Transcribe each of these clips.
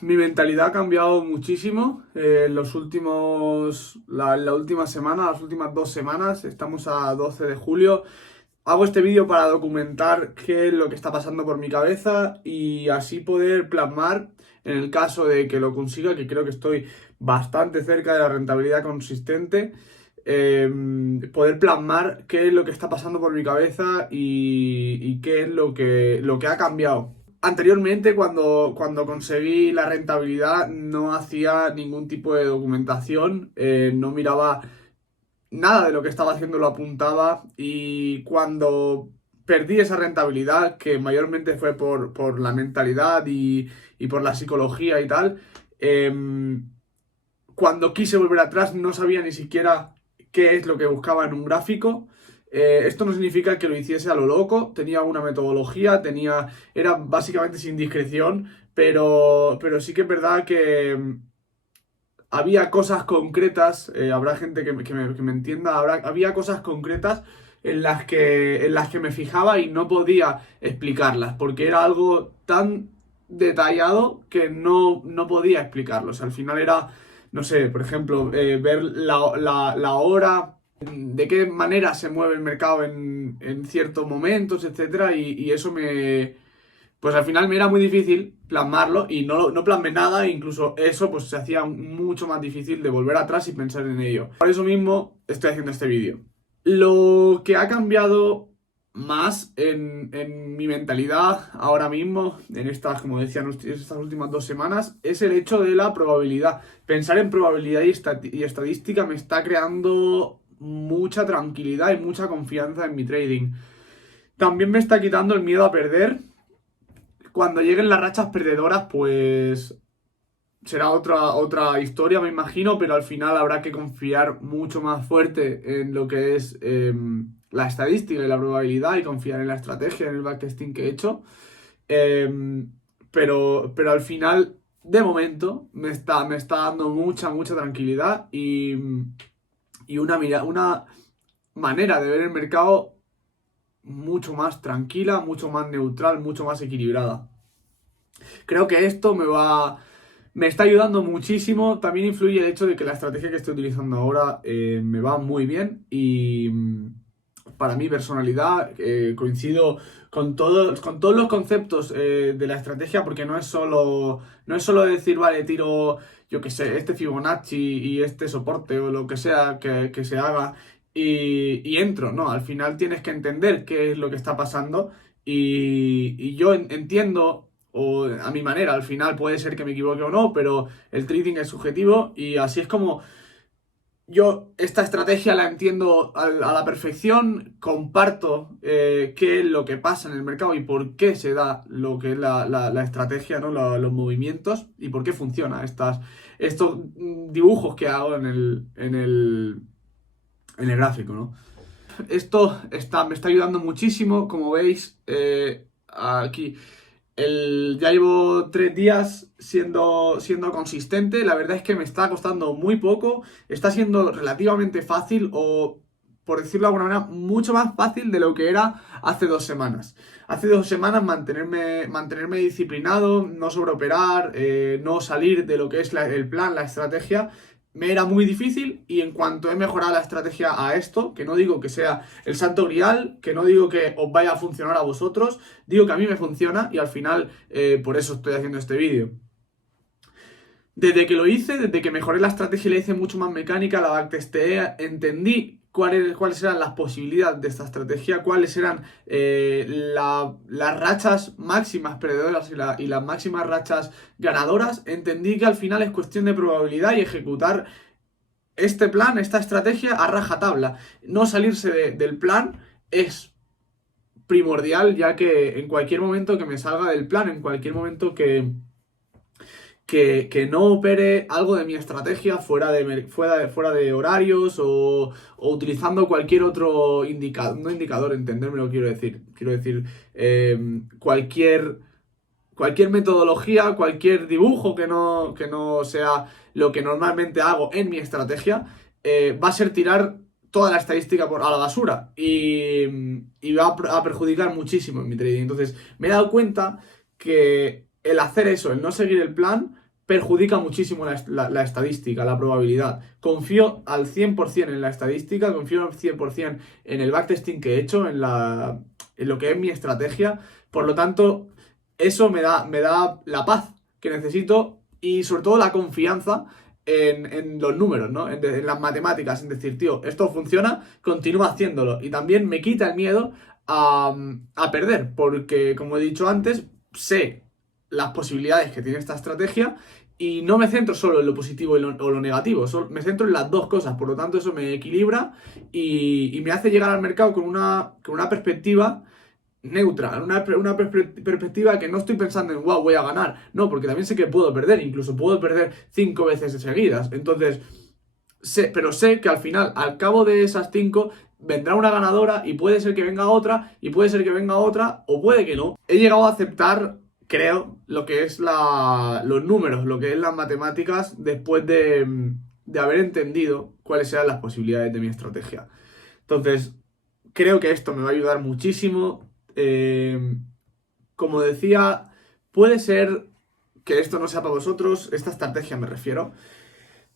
Mi mentalidad ha cambiado muchísimo en la última semana, las últimas 2 semanas. Estamos a 12 de julio. Hago este vídeo para documentar qué es lo que está pasando por mi cabeza y así poder plasmar, en el caso de que lo consiga, que creo que estoy bastante cerca de la rentabilidad consistente, poder plasmar qué es lo que está pasando por mi cabeza y qué es lo que ha cambiado. Anteriormente, cuando conseguí la rentabilidad, no hacía ningún tipo de documentación, no miraba nada de lo que estaba haciendo, lo apuntaba, y cuando perdí esa rentabilidad, que mayormente fue por la mentalidad y por la psicología y tal, cuando quise volver atrás no sabía ni siquiera qué es lo que buscaba en un gráfico. Esto no significa que lo hiciese a lo loco, tenía una metodología, era básicamente sin discreción, pero sí que es verdad que había cosas concretas, habrá gente que me entienda, había cosas concretas en las que me fijaba y no podía explicarlas, porque era algo tan detallado que no podía explicarlo. O sea, al final era, no sé, por ejemplo, ver la hora, de qué manera se mueve el mercado en ciertos momentos, etcétera, y eso pues al final me era muy difícil plasmarlo y no plasmé nada, e incluso eso pues se hacía mucho más difícil de volver atrás y pensar en ello. Por eso mismo estoy haciendo este vídeo. Lo que ha cambiado más en mi mentalidad ahora mismo, en estas, como decía, estas últimas 2 semanas, es el hecho de la probabilidad. Pensar en probabilidad y estadística me está creando mucha tranquilidad y mucha confianza en mi trading. También me está quitando el miedo a perder. Cuando lleguen las rachas perdedoras, pues será otra historia, me imagino, pero al final habrá que confiar mucho más fuerte en lo que es la estadística y la probabilidad, y confiar en la estrategia, en el backtesting que he hecho. Pero al final, de momento, me está dando mucha tranquilidad y una manera de ver el mercado mucho más tranquila, mucho más neutral, mucho más equilibrada. Creo que esto me está ayudando muchísimo. También influye el hecho de que la estrategia que estoy utilizando ahora me va muy bien y para mi personalidad coincido con todos los conceptos de la estrategia, porque no es solo decir, vale, tiro, yo qué sé, este Fibonacci y este soporte o lo que sea que se haga y entro. No, al final tienes que entender qué es lo que está pasando y yo entiendo, o a mi manera, al final puede ser que me equivoque o no, pero el trading es subjetivo y así es como yo esta estrategia la entiendo a la perfección. Comparto qué es lo que pasa en el mercado y por qué se da lo que es la estrategia, ¿no? Los movimientos y por qué funciona estos dibujos que hago en el gráfico, ¿no? Esto me está ayudando muchísimo, como veis aquí. Ya llevo 3 días siendo consistente. La verdad es que me está costando muy poco. Está siendo relativamente fácil, o por decirlo de alguna manera, mucho más fácil de lo que era hace 2 semanas. Hace 2 semanas mantenerme disciplinado, no sobreoperar, no salir de lo que es el plan, la estrategia, me era muy difícil. Y en cuanto he mejorado la estrategia a esto, que no digo que sea el santo grial, que no digo que os vaya a funcionar a vosotros, digo que a mí me funciona y al final por eso estoy haciendo este vídeo. Desde que lo hice, desde que mejoré la estrategia y la hice mucho más mecánica, la backtesteé, entendí cuáles eran las posibilidades de esta estrategia, cuáles eran las rachas máximas perdedoras y las máximas rachas ganadoras. Entendí que al final es cuestión de probabilidad y ejecutar este plan, esta estrategia a rajatabla. No salirse del plan es primordial, ya que en cualquier momento que me salga del plan, en cualquier momento que no opere algo de mi estrategia fuera de horarios o utilizando cualquier otro indicador, no indicador, entenderme lo que quiero decir cualquier metodología, cualquier dibujo que no sea lo que normalmente hago en mi estrategia, va a ser tirar toda la estadística a la basura y va a perjudicar muchísimo en mi trading. Entonces me he dado cuenta que el hacer eso, el no seguir el plan, perjudica muchísimo la estadística, la probabilidad. Confío al 100% en la estadística, confío al 100% en el backtesting que he hecho, en lo que es mi estrategia. Por lo tanto, eso me da la paz que necesito y sobre todo la confianza en los números, ¿no? En las matemáticas, en decir, tío, esto funciona, continúa haciéndolo. Y también me quita el miedo a perder, porque como he dicho antes, sé las posibilidades que tiene esta estrategia y no me centro solo en lo positivo o lo negativo, me centro en las dos cosas, por lo tanto eso me equilibra y me hace llegar al mercado con una perspectiva neutra, una perspectiva que no estoy pensando en, wow, voy a ganar, no, porque también sé que puedo perder, incluso puedo perder 5 veces seguidas, entonces, pero sé que al final, al cabo de esas 5, vendrá una ganadora y puede ser que venga otra, y puede ser que venga otra, o puede que no. He llegado a aceptar, creo, lo que es los números, lo que es las matemáticas, después de haber entendido cuáles eran las posibilidades de mi estrategia. Entonces, creo que esto me va a ayudar muchísimo. Como decía, puede ser que esto no sea para vosotros, esta estrategia me refiero.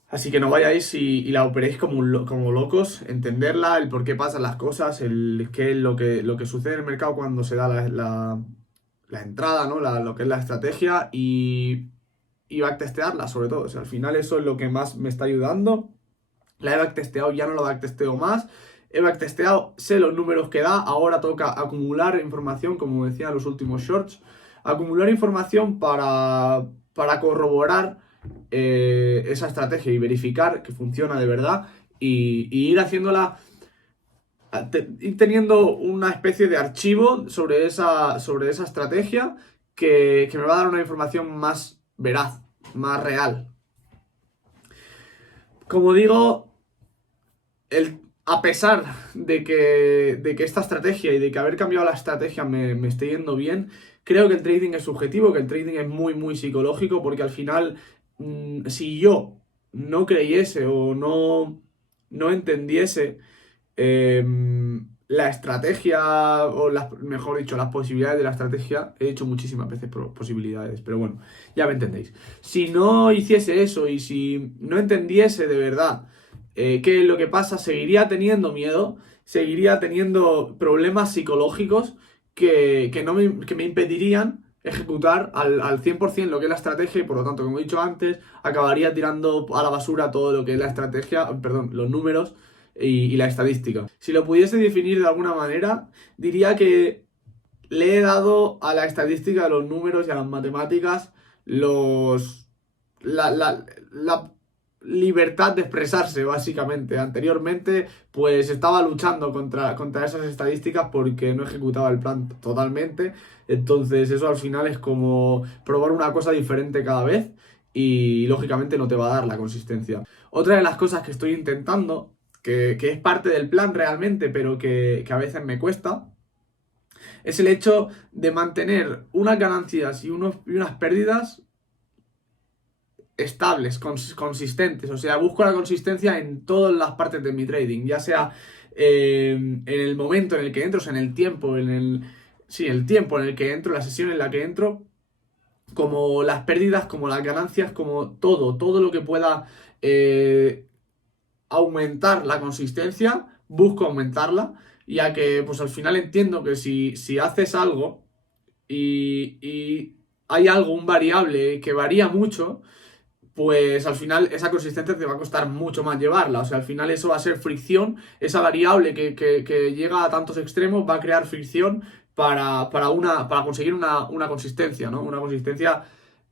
Así que no vayáis y la operéis como locos, entenderla, el por qué pasan las cosas, el qué es lo que sucede en el mercado cuando se da la entrada, ¿no? Lo que es la estrategia y backtestearla sobre todo. O sea, al final eso es lo que más me está ayudando. La he backtesteado, ya no la backtesteo más. He backtesteado, sé los números que da, ahora toca acumular información, como decía en los últimos shorts. Acumular información para corroborar esa estrategia y verificar que funciona de verdad y ir haciéndola, ir teniendo una especie de archivo sobre esa estrategia que me va a dar una información más veraz, más real. Como digo, a pesar de que esta estrategia y de que haber cambiado la estrategia me esté yendo bien, creo que el trading es subjetivo, que el trading es muy, muy psicológico, porque al final, si yo no creyese o no entendiese la estrategia, o mejor dicho, las posibilidades de la estrategia, he dicho muchísimas veces posibilidades, pero bueno, ya me entendéis. Si no hiciese eso y si no entendiese de verdad qué es lo que pasa, seguiría teniendo miedo, seguiría teniendo problemas psicológicos que me impedirían ejecutar al 100% lo que es la estrategia y por lo tanto, como he dicho antes, acabaría tirando a la basura todo lo que es la estrategia, perdón, los números y la estadística. Si lo pudiese definir de alguna manera, diría que le he dado a la estadística, a los números y a las matemáticas la libertad de expresarse, básicamente. Anteriormente, pues estaba luchando contra esas estadísticas porque no ejecutaba el plan totalmente. Entonces, eso al final es como probar una cosa diferente cada vez y lógicamente no te va a dar la consistencia. Otra de las cosas que estoy intentando, que es parte del plan realmente, pero que a veces me cuesta, es el hecho de mantener unas ganancias y unas pérdidas estables, consistentes. O sea, busco la consistencia en todas las partes de mi trading, ya sea en el momento en el que entro, o sea, en el tiempo, el tiempo en el que entro, la sesión en la que entro, como las pérdidas, como las ganancias, como todo lo que pueda aumentar la consistencia, busco aumentarla, ya que pues al final entiendo que si haces algo y hay algo, un variable que varía mucho, pues al final esa consistencia te va a costar mucho más llevarla. O sea, al final eso va a ser fricción, esa variable que llega a tantos extremos va a crear fricción para conseguir una consistencia, ¿no? Una consistencia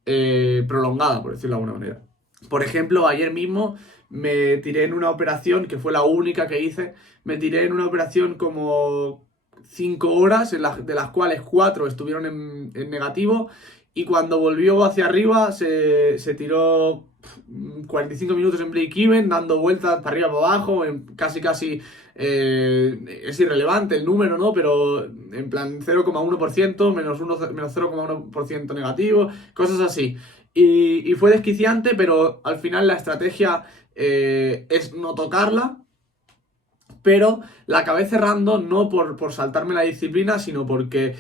prolongada, por decirlo de alguna manera. Por ejemplo, ayer mismo me tiré en una operación, que fue la única que hice, me tiré en una operación como 5 horas, de las cuales 4 estuvieron en negativo, y cuando volvió hacia arriba se tiró 45 minutos en break-even, dando vueltas para arriba para abajo, casi es irrelevante el número, ¿no? Pero en plan 0,1%, menos 0,1% negativo, cosas así. Y fue desquiciante, pero al final la estrategia es no tocarla, pero la acabé cerrando no por saltarme la disciplina, sino porque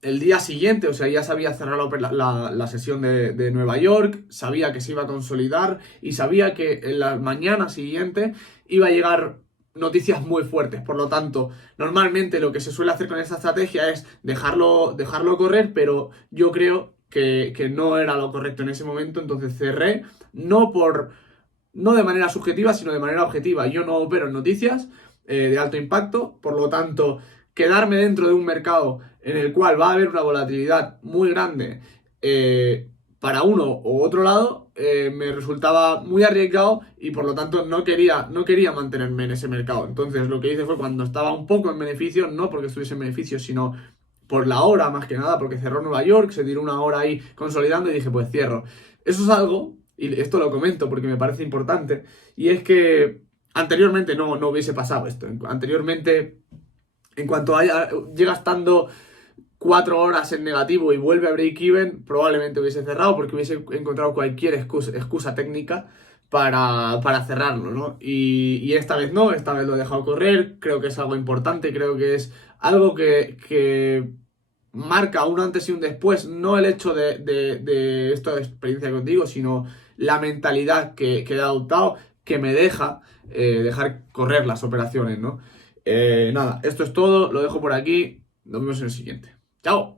el día siguiente, o sea, ya sabía cerrar la sesión de Nueva York, sabía que se iba a consolidar y sabía que en la mañana siguiente iba a llegar noticias muy fuertes. Por lo tanto, normalmente lo que se suele hacer con esta estrategia es dejarlo correr, pero yo creo que no era lo correcto en ese momento, entonces cerré, no de manera subjetiva, sino de manera objetiva. Yo no opero en noticias de alto impacto, por lo tanto, quedarme dentro de un mercado en el cual va a haber una volatilidad muy grande para uno u otro lado, me resultaba muy arriesgado y por lo tanto no quería mantenerme en ese mercado. Entonces lo que hice fue cuando estaba un poco en beneficio, no porque estuviese en beneficio, sino por la hora más que nada, porque cerró Nueva York, se tiró una hora ahí consolidando y dije, pues cierro. Eso es algo, y esto lo comento porque me parece importante, y es que anteriormente no hubiese pasado esto. Anteriormente, en cuanto llega estando 4 horas en negativo y vuelve a break-even, probablemente hubiese cerrado porque hubiese encontrado cualquier excusa técnica para cerrarlo, ¿no? Y esta vez no, esta vez lo he dejado correr, creo que es algo importante, creo que es algo que marca un antes y un después, no el hecho de esta experiencia contigo, sino la mentalidad que he adoptado, que me deja dejar correr las operaciones, ¿no? Nada, esto es todo, lo dejo por aquí, nos vemos en el siguiente. ¡Chao!